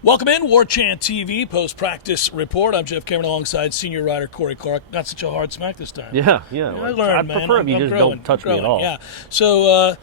Welcome in, Warchant TV post-practice report. I'm Jeff Cameron alongside senior writer Corey Clark. Not such a hard smack this time. Yeah. I learned, man. prefer if you just don't touch me at all. Yeah. So,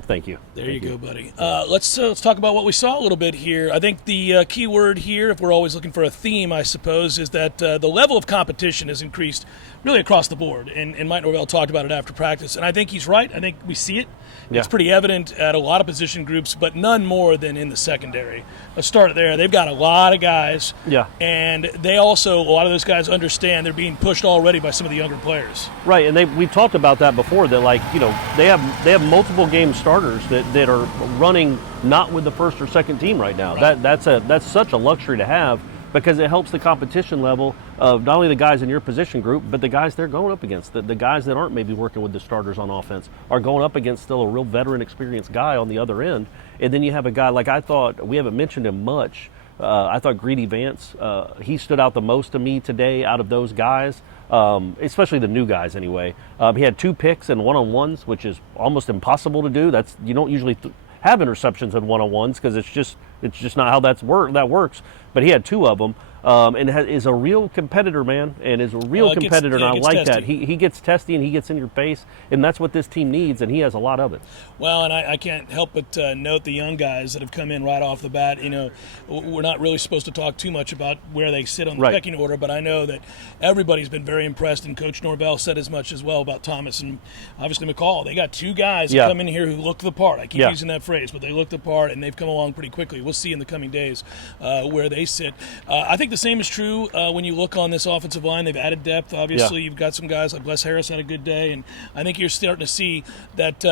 thank you. There you go, buddy. Let's talk about what we saw a little bit here. I think the key word here, if we're always looking for a theme, I suppose, is that the level of competition has increased really across the board. And Mike Norvell talked about it after practice. And I think he's right. I think we see it. Yeah. It's pretty evident at a lot of position groups, but none more than in the secondary. Let's start there. They've got a lot of guys. Yeah. And they also, a lot of those guys understand they're being pushed already by some of the younger players. Right, and we talked about that before, that they have multiple game starters that are running not with the first or second team right now. Right. That's such a luxury to have, because it helps the competition level of not only the guys in your position group, but the guys they're going up against. The guys that aren't maybe working with the starters on offense are going up against still a real veteran, experienced guy on the other end. And then you have a guy like, I thought, we haven't mentioned him much, I thought Greedy Vance, he stood out the most to me today out of those guys, especially the new guys anyway. He had 2 picks and one-on-ones, which is almost impossible to do. You don't usually have interceptions in one-on-ones, because it's just not how that works. But he had 2 of them, and is a real competitor, man, and is a real competitor, and I like that. He gets testy and he gets in your face, and that's what this team needs, and he has a lot of it. Well, and I can't help but note the young guys that have come in right off the bat. You know, we're not really supposed to talk too much about where they sit on the pecking order, but I know that everybody's been very impressed, and Coach Norvell said as much as well about Thomas and obviously McCall. They got 2 guys that come in here who look the part. I keep using that phrase, but they look the part, and they've come along pretty quickly. We'll see in the coming days where they sit. I think the same is true when you look on this offensive line. They've added depth, obviously. You've got some guys like Bless Harris had a good day, and I think you're starting to see that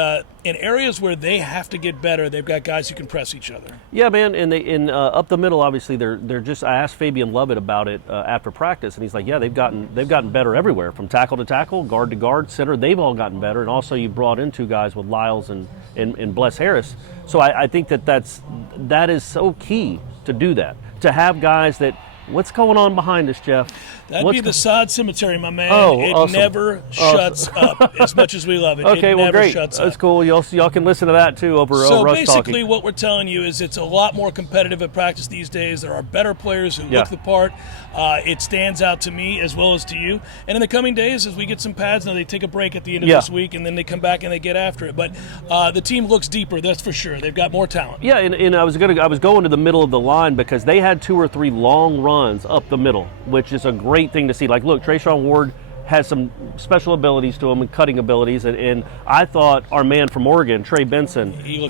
in areas where they have to get better, they've got guys who can press each other. Yeah, man, and up the middle, obviously, they're just. I asked Fabian Lovett about it after practice, and he's like, yeah, they've gotten better everywhere, from tackle to tackle, guard to guard, center. They've all gotten better, and also you brought in 2 guys with Lyles and Bless Harris. So I think that is so key to do that, to have guys that. What's going on behind us, Jeff? That'd be the sod cemetery, my man. Oh, it awesome. Never shuts up, as much as we love it. Okay, it well, never great. Shuts up. That's cool. Y'all can listen to that too over So Russ basically, talking. what we're telling you is it's a lot more competitive at practice these days. There are better players who look the part. It stands out to me as well as to you. And in the coming days, as we get some pads, now they take a break at the end of this week, and then they come back and they get after it. But the team looks deeper, that's for sure. They've got more talent. Yeah, and I was going to the middle of the line, because they had 2 or 3 long runs up the middle, which is a great thing to see. Like, look, Trayshawn Ward has some special abilities to him and cutting abilities, and I thought our man from Oregon, Trey Benson, he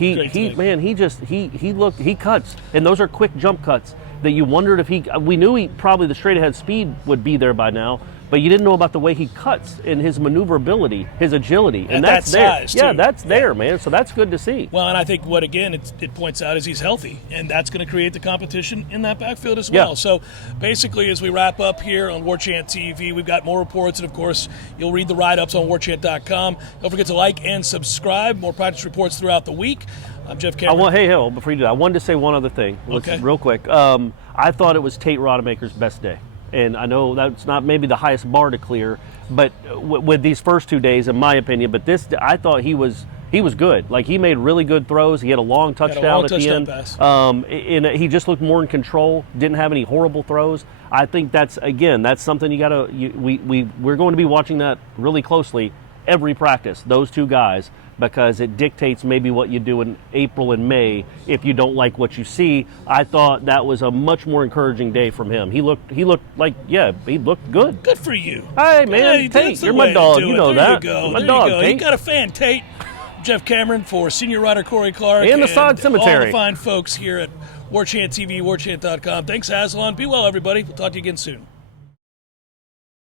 cuts, and those are quick jump cuts that you wondered if we knew probably the straight ahead speed would be there by now, but you didn't know about the way he cuts and his maneuverability, his agility, and that's there. Yeah, that's there, man. So that's good to see. Well, and I think what again it points out is he's healthy, and that's going to create the competition in that backfield as well. So basically, as we wrap up here on Warchant TV, we've got more reports, and of course, you'll read the write-ups on warchant.com. Don't forget to like and subscribe. More practice reports throughout the week. I'm Jeff Cameron. Before you do that, I wanted to say one other thing. Real quick. I thought it was Tate Rodemaker's best day. And I know that's not maybe the highest bar to clear, but with these first 2 days, in my opinion, but I thought he was good. Like, he made really good throws. He had a long touchdown at the end. Pass. And he just looked more in control. Didn't have any horrible throws. I think that's something we're going to be watching that really closely every practice. Those 2 guys. Because it dictates maybe what you do in April and May if you don't like what you see. I thought that was a much more encouraging day from him. He looked good. Good for you. Hey, man, Tate, you're my dog. You know that. There my you dog, go. Tate. You got a fan, Tate. Jeff Cameron for senior writer Corey Clark. And the Sod Cemetery. All the fine folks here at Warchant TV, warchant.com. Thanks, Aslan. Be well, everybody. We'll talk to you again soon.